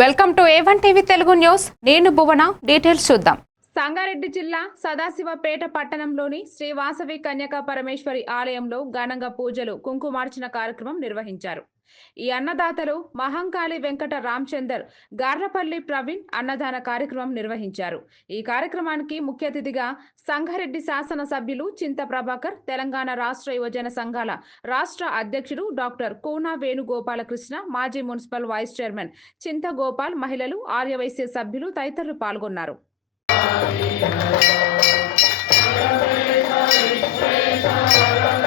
Welcome to A1 TV Telugu news. నేను భువన. Details చూద్దాం. సంగారెడ్డి జిల్లా సదాశివపేట పట్టణంలోని శ్రీ వాసవి కన్యకా పరమేశ్వరి ఆలయంలో ఘనంగా పూజలు, కుంకుమార్చన కార్యక్రమం నిర్వహించారు. ఈ అన్నదాతలు మహంకాళి వెంకట రామచందర్, గార్లపల్లి ప్రవీణ్ అన్నదాన కార్యక్రమం నిర్వహించారు. ఈ కార్యక్రమానికి ముఖ్య అతిథిగా సంగారెడ్డి శాసన సభ్యులు చింత ప్రభాకర్, తెలంగాణ రాష్ట్ర యువజన సంఘాల రాష్ట్ర అధ్యక్షుడు డాక్టర్ కూనా వేణుగోపాలకృష్ణ, మాజీ మున్సిపల్ వైస్ చైర్మన్ చింత గోపాల్, మహిళలు, ఆర్యవైశ్య సభ్యులు తదితరులు పాల్గొన్నారు. Hare Krishna, Hare Krishna, Krishna Krishna, Hare